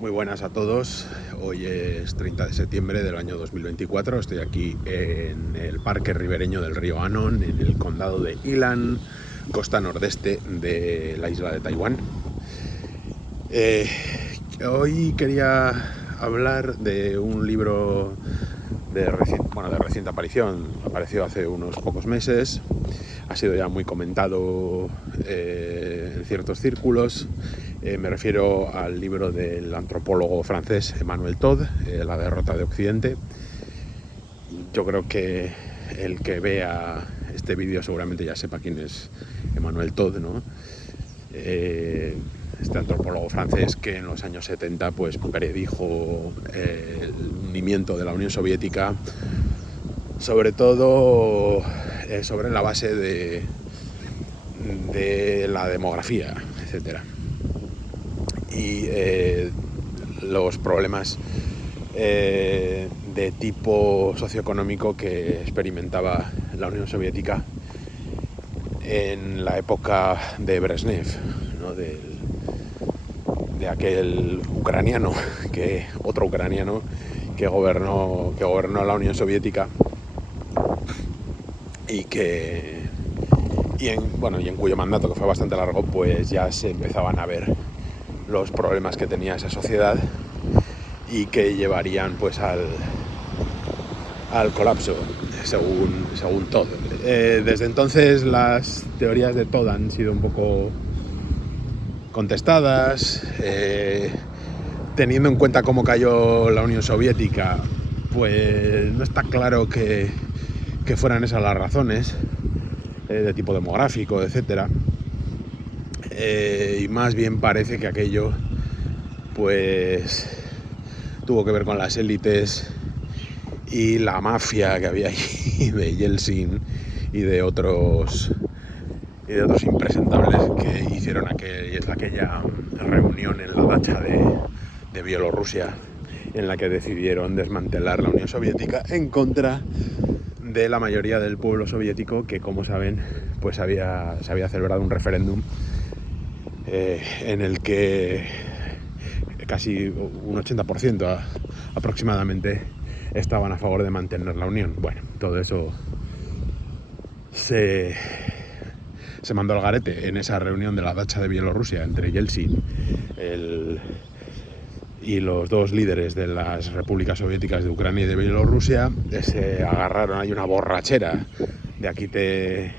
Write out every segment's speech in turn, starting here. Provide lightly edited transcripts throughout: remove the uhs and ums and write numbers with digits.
Muy buenas a todos. Hoy es 30 de septiembre del año 2024. Estoy aquí en el parque ribereño del río Anón, en el condado de Ilan, costa nordeste de la isla de Taiwán. Hoy quería hablar de un libro de reciente aparición. Apareció hace unos pocos meses. Ha sido ya muy comentado en ciertos círculos. Me refiero al libro del antropólogo francés Emmanuel Todd, La derrota de Occidente. Yo creo que el que vea este vídeo seguramente ya sepa quién es Emmanuel Todd, ¿no? Este antropólogo francés que en los años 70 pues predijo el hundimiento de la Unión Soviética, sobre todo sobre la base de la demografía, etcétera, y los problemas de tipo socioeconómico que experimentaba la Unión Soviética en la época de Brezhnev, ¿no? de aquel ucraniano, otro ucraniano que gobernó la Unión Soviética y en cuyo mandato, que fue bastante largo, pues ya se empezaban a ver los problemas que tenía esa sociedad y que llevarían pues al colapso, según Todd. Desde entonces las teorías de Todd han sido un poco contestadas, teniendo en cuenta cómo cayó la Unión Soviética, pues no está claro que fueran esas las razones, de tipo demográfico, etcétera, y más bien parece que aquello pues tuvo que ver con las élites y la mafia que había ahí de Yeltsin y de otros impresentables que hicieron aquella reunión en la dacha de Bielorrusia, en la que decidieron desmantelar la Unión Soviética en contra de la mayoría del pueblo soviético, que, como saben, pues se había celebrado un referéndum en el que casi un 80% aproximadamente estaban a favor de mantener la Unión. Bueno, todo eso se mandó al garete en esa reunión de la dacha de Bielorrusia entre Yeltsin y los dos líderes de las repúblicas soviéticas de Ucrania y de Bielorrusia. Se agarraron ahí una borrachera de aquí te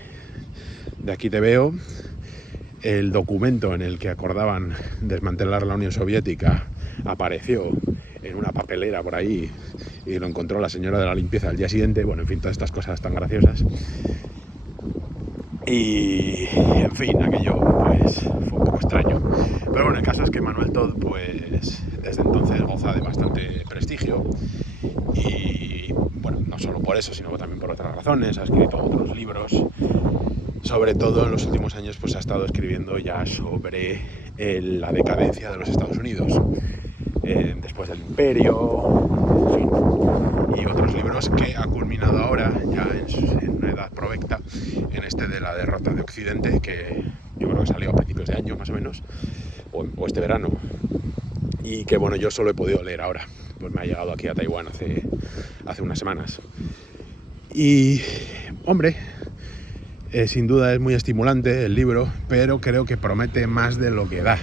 veo. El documento en el que acordaban desmantelar la Unión Soviética apareció en una papelera por ahí y lo encontró la señora de la limpieza al día siguiente. Bueno, en fin, todas estas cosas tan graciosas. Y, en fin, aquello pues fue un poco extraño. Pero bueno, el caso es que Emmanuel Todd pues desde entonces goza de bastante prestigio. Y bueno, no solo por eso, sino también por otras razones. Ha escrito otros libros. Sobre todo en los últimos años pues ha estado escribiendo ya sobre la decadencia de los Estados Unidos, después del Imperio, en fin, y otros libros que ha culminado ahora ya en una edad provecta en este de la derrota de Occidente, que yo creo que salió a principios de año más o menos, o este verano, y que bueno, yo solo he podido leer ahora, pues me ha llegado aquí a Taiwán hace unas semanas. Y hombre, sin duda es muy estimulante el libro, pero creo que promete más de lo que da.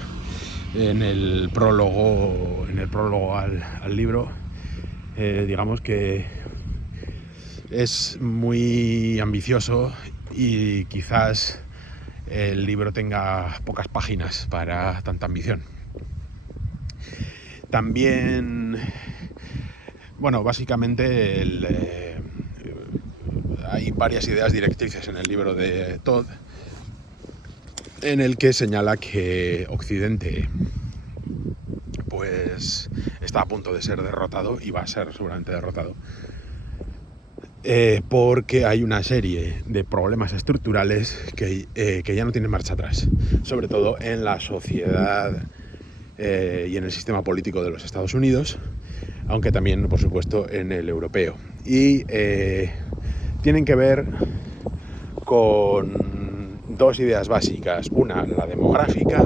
En el prólogo al libro, digamos que es muy ambicioso y quizás el libro tenga pocas páginas para tanta ambición. También, bueno, básicamente hay varias ideas directrices en el libro de Todd, en el que señala que Occidente pues está a punto de ser derrotado, y va a ser seguramente derrotado, porque hay una serie de problemas estructurales que ya no tienen marcha atrás, sobre todo en la sociedad y en el sistema político de los Estados Unidos, aunque también, por supuesto, en el europeo. Y tienen que ver con dos ideas básicas. Una, la demográfica,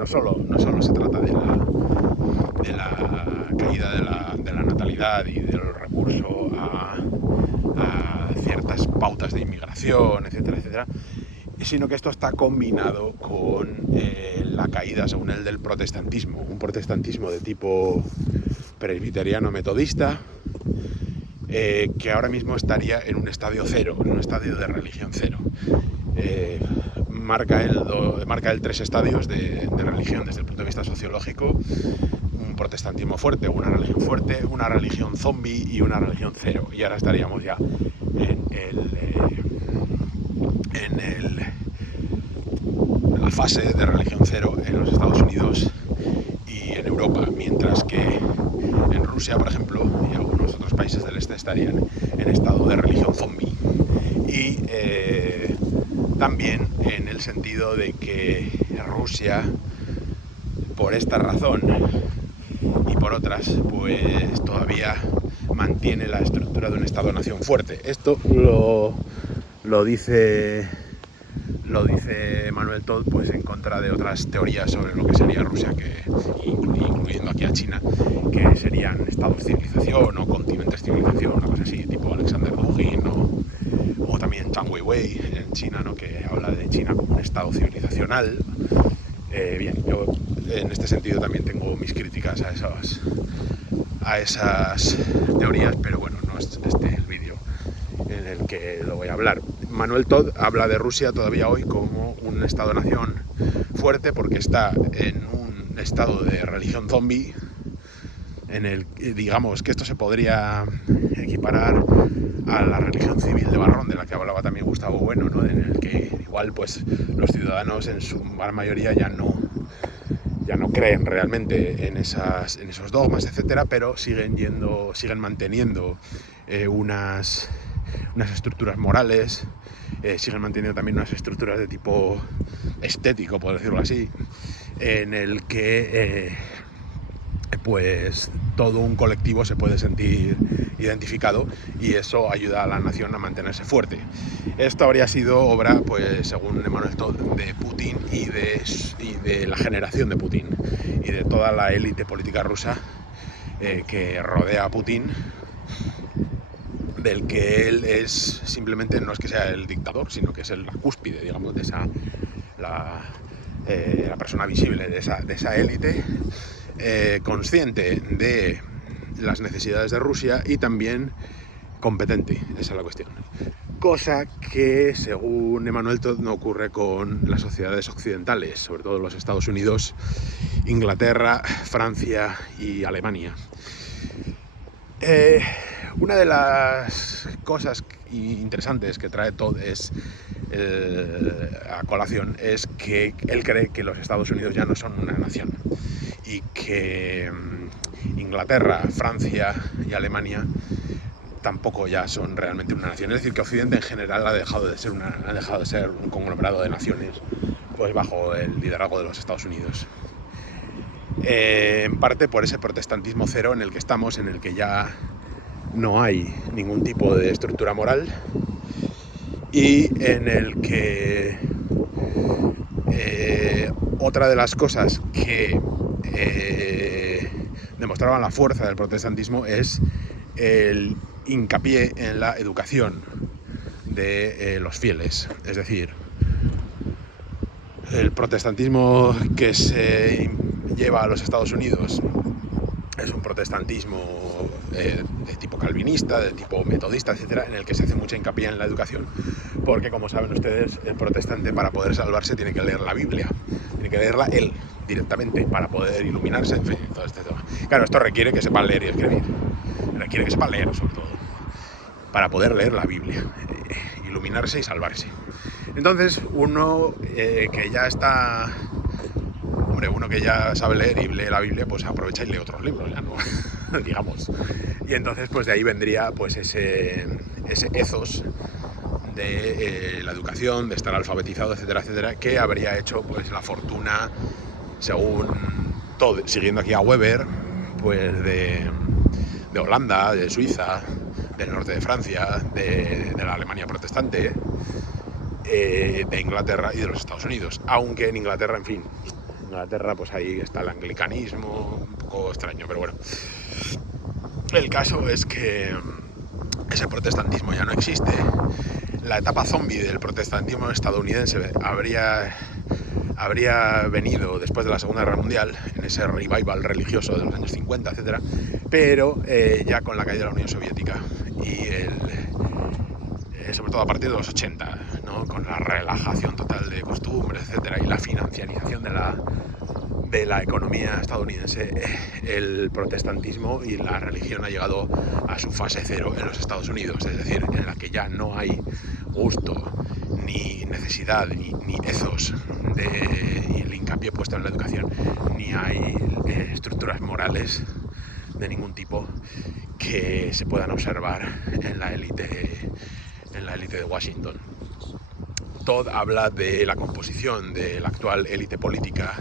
no solo se trata de la caída de la natalidad y del recurso a ciertas pautas de inmigración, etcétera, etcétera, sino que esto está combinado con la caída, según él, del protestantismo, un protestantismo de tipo presbiteriano metodista, que ahora mismo estaría en un estadio cero, en un estadio de religión cero. Marca él 3 estadios de religión desde el punto de vista sociológico: un protestantismo fuerte, una religión zombie y una religión cero. Y ahora estaríamos ya en la fase de religión cero en los Estados Unidos y en Europa, mientras que en Rusia, por ejemplo, y algunos otros países del este estarían en estado de religión zombie. Y también en el sentido de que Rusia, por esta razón y por otras, pues todavía mantiene la estructura de un Estado-nación fuerte. Esto lo dice Manuel Todd, pues en contra de otras teorías sobre lo que sería Rusia, que incluyendo aquí a China, que serían estados civilización o continentes civilización, una cosa así, tipo Alexander Dugin o también Zhang Weiwei en China, ¿no?, que habla de China como un estado civilizacional. Bien, yo en este sentido también tengo mis críticas a esas teorías, pero bueno, no es este el vídeo en el que lo voy a hablar. Manuel Todd habla de Rusia todavía hoy como un estado-nación fuerte porque está en un estado de religión zombie, en el, digamos, que esto se podría equiparar a la religión civil de Barrón, de la que hablaba también Gustavo Bueno, ¿no?, en el que igual pues los ciudadanos en su gran mayoría ya no creen realmente en esos dogmas, etcétera, pero siguen manteniendo unas estructuras morales, siguen manteniendo también unas estructuras de tipo estético, por decirlo así, en el que pues todo un colectivo se puede sentir identificado, y eso ayuda a la nación a mantenerse fuerte. Esto habría sido obra, pues según Manuel Todd, de Putin y de la generación de Putin y de toda la élite política rusa que rodea a Putin, del que él es simplemente, no es que sea el dictador, sino que es la cúspide, digamos, de la persona visible de esa élite, consciente de las necesidades de Rusia y también competente. Esa es la cuestión. Cosa que, según Emmanuel Todd, no ocurre con las sociedades occidentales, sobre todo los Estados Unidos, Inglaterra, Francia y Alemania. Una de las cosas interesantes que trae Todd a colación es que él cree que los Estados Unidos ya no son una nación y que Inglaterra, Francia y Alemania tampoco ya son realmente una nación. Es decir, que Occidente en general ha dejado de ser un conglomerado de naciones, pues bajo el liderazgo de los Estados Unidos. En parte por ese protestantismo cero en el que estamos, en el que ya no hay ningún tipo de estructura moral y en el que otra de las cosas que demostraban la fuerza del protestantismo es el hincapié en la educación de los fieles. Es decir, el protestantismo que se lleva a los Estados Unidos es un protestantismo de tipo calvinista, de tipo metodista, etcétera, en el que se hace mucha hincapié en la educación, porque, como saben ustedes, el protestante, para poder salvarse, tiene que leer la Biblia, tiene que leerla él directamente para poder iluminarse, en fin, todo este tema. Claro, esto requiere que sepan leer y escribir, requiere que sepan leer, sobre todo, para poder leer la Biblia, iluminarse y salvarse. Entonces, uno que ya sabe leer y lee la Biblia, pues aprovecha y lee otros libros, ya no, digamos. Y entonces, pues de ahí vendría pues ese ethos de la educación, de estar alfabetizado, etcétera, etcétera, que habría hecho pues la fortuna, según todo, siguiendo aquí a Weber, pues de Holanda, de Suiza, del norte de Francia, de la Alemania protestante, de Inglaterra y de los Estados Unidos. Aunque en Inglaterra, en fin, Inglaterra, pues ahí está el anglicanismo, un poco extraño, pero bueno. El caso es que ese protestantismo ya no existe. La etapa zombie del protestantismo estadounidense habría venido después de la Segunda Guerra Mundial, en ese revival religioso de los años 50, etcétera, pero ya con la caída de la Unión Soviética y sobre todo a partir de los 80, ¿no? Con la relajación total de costumbres, etcétera, y la financiarización de la economía estadounidense, el protestantismo y la religión ha llegado a su fase cero en los Estados Unidos, es decir, en la que ya no hay gusto, ni necesidad, ni ethos y el hincapié puesto en la educación, ni hay estructuras morales de ningún tipo que se puedan observar en la élite de Washington. Todd habla de la composición de la actual élite política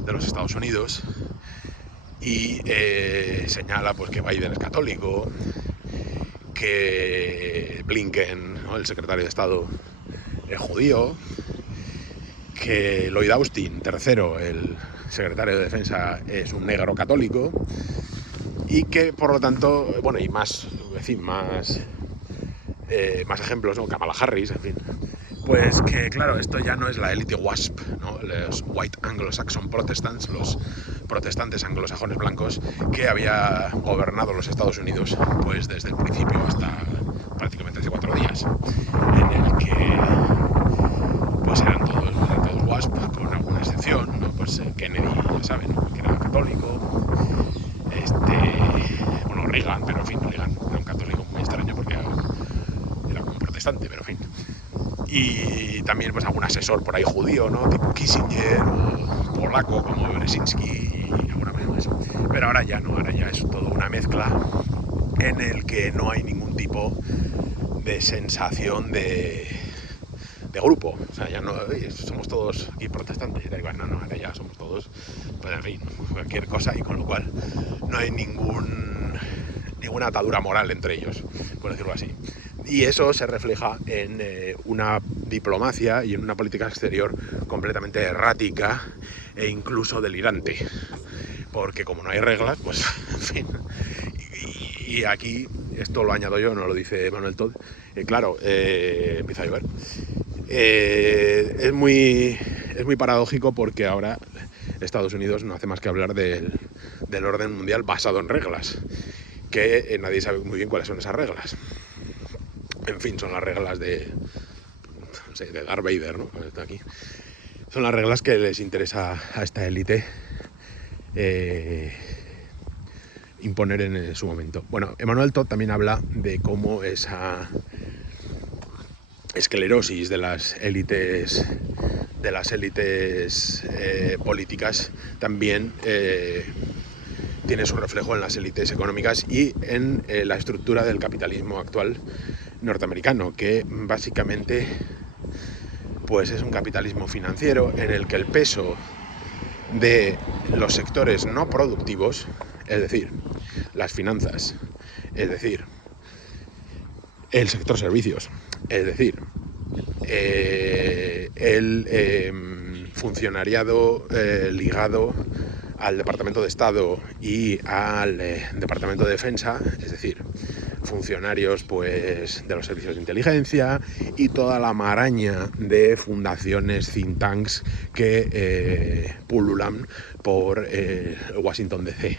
de los Estados Unidos y señala pues que Biden es católico, que Blinken, ¿no?, el secretario de Estado, es judío, que Lloyd Austin, tercero, el secretario de Defensa, es un negro católico, y que por lo tanto, bueno, y más ejemplos, ¿no? Kamala Harris, en fin. Pues que, claro, esto ya no es la élite WASP, ¿no? Los White Anglo-Saxon Protestants, los protestantes anglosajones blancos, que había gobernado los Estados Unidos pues desde el principio hasta prácticamente hace 4 días, en el que pues eran todos WASP, con alguna excepción, ¿no? Pues Kennedy, ya saben, que era católico, bueno, Reagan, pero en fin, Reagan era un católico muy extraño porque era como un protestante, pero en fin. Y también pues algún asesor por ahí judío, ¿no? Tipo Kissinger o polaco como Brzezinski y alguna cosa más. Pero ahora ya no, ahora ya es todo una mezcla en el que no hay ningún tipo de sensación de grupo. O sea, ya no somos todos aquí protestantes y tal igual, no, ahora ya somos todos, pues en fin, cualquier cosa, y con lo cual no hay ninguna atadura moral entre ellos, por decirlo así. Y eso se refleja en una diplomacia y en una política exterior completamente errática e incluso delirante. Porque como no hay reglas, pues, en fin. Y aquí, esto lo añado yo, no lo dice Manuel Todd, claro, empieza a llover. Es muy paradójico porque ahora Estados Unidos no hace más que hablar del orden mundial basado en reglas, que nadie sabe muy bien cuáles son esas reglas. En fin, son las reglas de Darth Vader, ¿no? Está aquí. Son las reglas que les interesa a esta élite imponer en su momento. Bueno, Emmanuel Todd también habla de cómo esa esclerosis de las élites políticas también tiene su reflejo en las élites económicas y en la estructura del capitalismo actual norteamericano, que básicamente pues es un capitalismo financiero en el que el peso de los sectores no productivos, es decir, las finanzas, es decir, el sector servicios, es decir, el funcionariado ligado al Departamento de Estado y al Departamento de Defensa, es decir, funcionarios pues de los servicios de inteligencia y toda la maraña de fundaciones think tanks que pululan por Washington DC,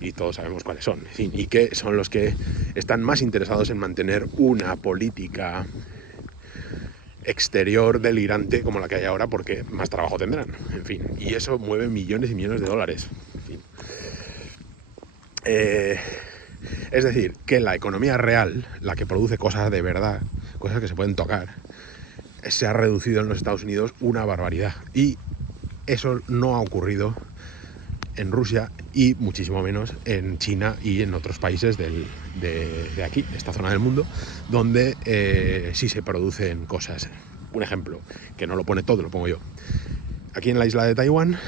y todos sabemos cuáles son, en fin, y que son los que están más interesados en mantener una política exterior delirante como la que hay ahora, porque más trabajo tendrán, en fin, y eso mueve millones y millones de dólares, en fin. Es decir, que la economía real, la que produce cosas de verdad, cosas que se pueden tocar, se ha reducido en los Estados Unidos una barbaridad, y eso no ha ocurrido en Rusia y muchísimo menos en China y en otros países de aquí, de esta zona del mundo, donde sí se producen cosas. Un ejemplo, que no lo pone todo, lo pongo yo. Aquí en la isla de Taiwán,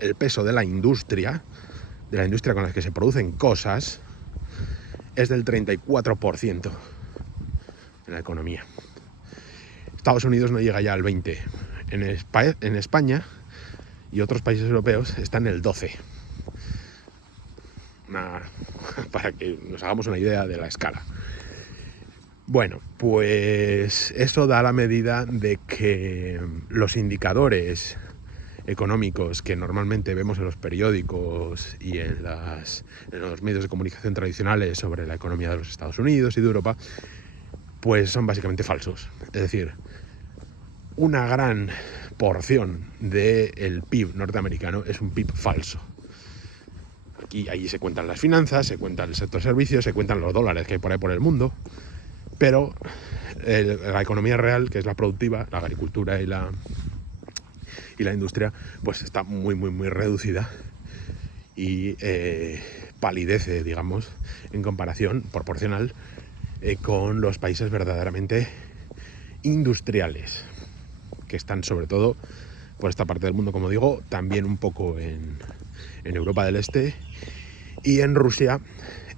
el peso de la industria con la que se producen cosas, es del 34% en la economía. Estados Unidos no llega ya al 20%. En España y otros países europeos está en el 12. Para que nos hagamos una idea de la escala. Bueno, pues eso da la medida de que los indicadores económicos que normalmente vemos en los periódicos y en los medios de comunicación tradicionales sobre la economía de los Estados Unidos y de Europa, pues son básicamente falsos. Es decir, una gran porción del PIB norteamericano es un PIB falso. Allí se cuentan las finanzas, se cuenta el sector servicios, se cuentan los dólares que hay por ahí por el mundo, pero la economía real, que es la productiva, la agricultura y la industria, pues está muy, muy, muy reducida y palidece, digamos, en comparación proporcional con los países verdaderamente industriales, que están sobre todo por esta parte del mundo, como digo, también un poco en Europa del Este y en Rusia,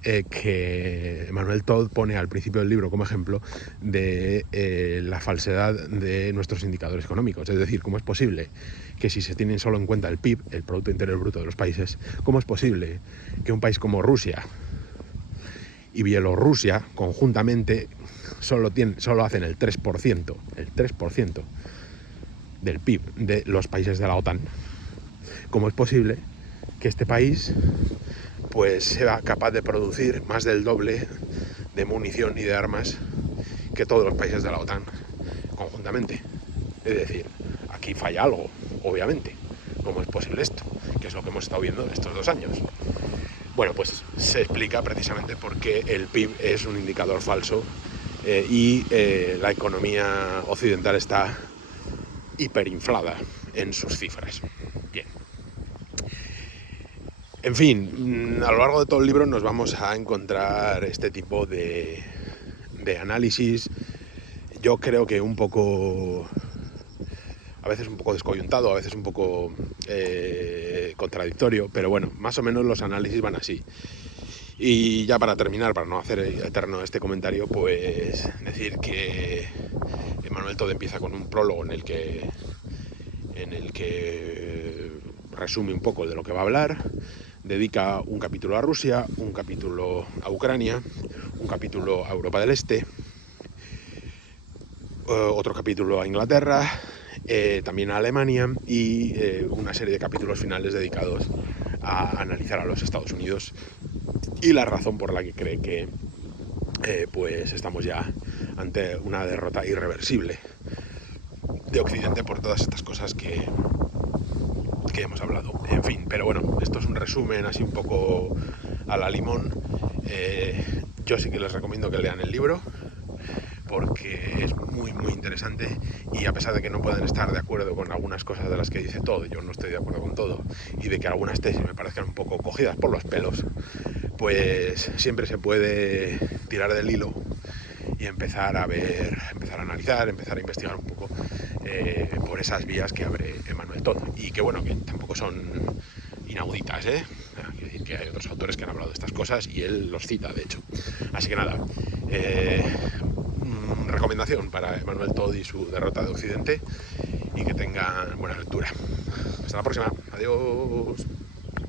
que Emmanuel Todd pone al principio del libro como ejemplo de la falsedad de nuestros indicadores económicos. Es decir, ¿cómo es posible que si se tienen solo en cuenta el PIB, el Producto Interior Bruto de los países, cómo es posible que un país como Rusia y Bielorrusia conjuntamente solo hacen el 3% del PIB de los países de la OTAN? ¿Cómo es posible que este país pues sea capaz de producir más del doble de munición y de armas que todos los países de la OTAN conjuntamente? Es decir, aquí falla algo, obviamente. ¿Cómo es posible esto? Que es lo que hemos estado viendo en estos 2 años. Bueno, pues se explica precisamente por qué el PIB es un indicador falso y la economía occidental está hiperinflada en sus cifras. Bien. En fin, a lo largo de todo el libro nos vamos a encontrar este tipo de análisis. Yo creo que a veces un poco descoyuntado, a veces un poco contradictorio, pero bueno, más o menos los análisis van así. Y ya para terminar, para no hacer eterno este comentario, pues decir que Emmanuel Todd empieza con un prólogo en el que resume un poco de lo que va a hablar, dedica un capítulo a Rusia, un capítulo a Ucrania, un capítulo a Europa del Este, otro capítulo a Inglaterra, también a Alemania y una serie de capítulos finales dedicados a analizar a los Estados Unidos y la razón por la que cree que pues estamos ya ante una derrota irreversible de Occidente por todas estas cosas que hemos hablado. En fin, pero bueno, esto es un resumen así un poco a la limón. Yo sí que les recomiendo que lean el libro porque es muy muy interesante y a pesar de que no pueden estar de acuerdo con algunas cosas de las que dice todo, yo no estoy de acuerdo con todo, y de que algunas tesis me parezcan un poco cogidas por los pelos, pues siempre se puede tirar del hilo y empezar a ver, empezar a analizar, empezar a investigar un poco por esas vías que abre Emmanuel Todd, y que bueno, que tampoco son inauditas, quiero decir que hay otros autores que han hablado de estas cosas y él los cita, de hecho. Así que nada, recomendación para Emmanuel Todd y su derrota de Occidente, y que tengan buena lectura. Hasta la próxima, adiós.